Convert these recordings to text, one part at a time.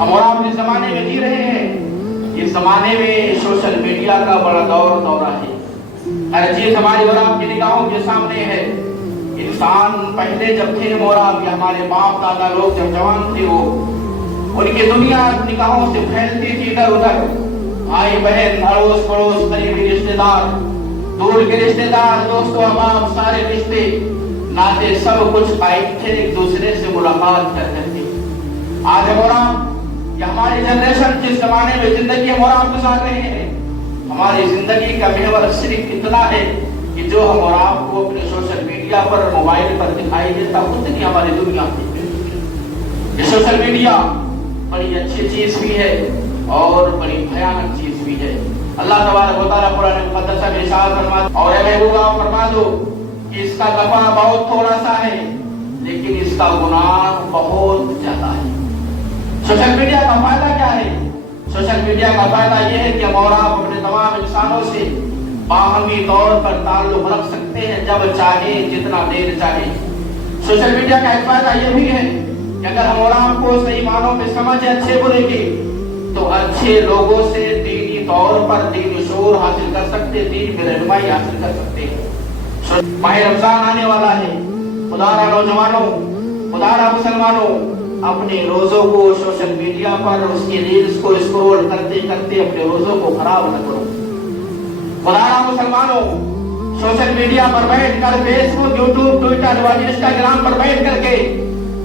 ہم اور آپ جس زمانے میں جی رہے ہیں، اس زمانے میں سوشل میڈیا کا بڑا دورہ ہے۔ ہر چیز ہماری اور آپ کی نگاہوں کے سامنے ہے۔ انسان پہلے جب تھے اور آپ کے ہمارے باپ دادا لوگ جب جوان تھے، وہ ان کی دنیا نگاہوں سے پھیلتی تھی ادھر ادھر۔ بھائی بہن، اڑوس پڑوس، قریبی رشتے دار، دور کے رشتے دار، دوست و احباب، سارے رشتے ناطے سب کچھ قائم تھے، ایک دوسرے سے ملاقات کرتے تھے۔ آج ہم اور آپ، یہ ہماری جنریشن جس زمانے میں زندگی ہم اور آپ گزار رہے ہیں، ہماری زندگی کا محور صرف اتنا ہے کہ جو ہم اور آپ کو اپنے سوشل میڈیا پر، موبائل پر دکھائی دیتا، اتنی ہماری دنیا ہے۔ یہ سوشل میڈیا بڑی اچھی چیز بھی ہے اور بڑی بھیانک چیز بھی ہے۔ اللہ تبارک و تعالیٰ قرآن مقدس میں ارشاد فرماتا، اور اے محبوبہ فرما دو کہ اس کا نفع بہت تھوڑا سا ہے لیکن اس کا گناہ بہت زیادہ ہے۔ سوشل میڈیا کا فائدہ کیا ہے؟ سوشل میڈیا کا فائدہ یہ ہے کہ ہم اور آپ اپنے تمام انسانوں سے باہمی طور پر تعلق رکھ سکتے ہیں، جب چاہیں، جتنا دیر چاہیں۔ سوشل میڈیا کا ایک فائدہ یہ بھی ہے کہ اگر ہم اور آپ کو صحیح معنوں میں سمجھ اچھے برے کی، تو اچھے لوگوں سے دینی طور پر دینی شعور حاصل کر سکتے، دین میں رہنمائی حاصل کر سکتے ہیں۔ ماہ رمضان آنے والا ہے، خدا را نوجوانوں، خدا را مسلمانوں، اپنے روزوں کو سوشل میڈیا پر اس کی ریلز کو اسکرول کرتے کرتے اپنے روزوں کو خراب نہ کرو۔ خدا را مسلمانوں، سوشل میڈیا پر بیٹھ کر، فیس بک، یوٹیوب، ٹویٹر اور انسٹاگرام پر بیٹھ کر کے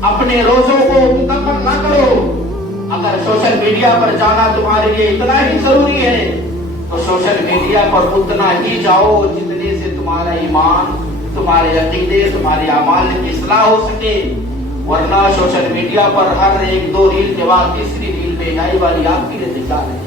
اپنے روزوں کو مکمل نہ کرو۔ اگر سوشل میڈیا پر جانا تمہارے لیے اتنا ہی ضروری ہے تو سوشل میڈیا پر اتنا ہی جاؤ جتنے سے تمہارا ایمان، تمہارے عقیدے، تمہارے اعمال کی اصلاح ہو سکے۔ ورنہ سوشل میڈیا پر ہر ایک دو ریل کے بعد تیسری ریل میں آئی والی آپ کی نتیجہ ہے۔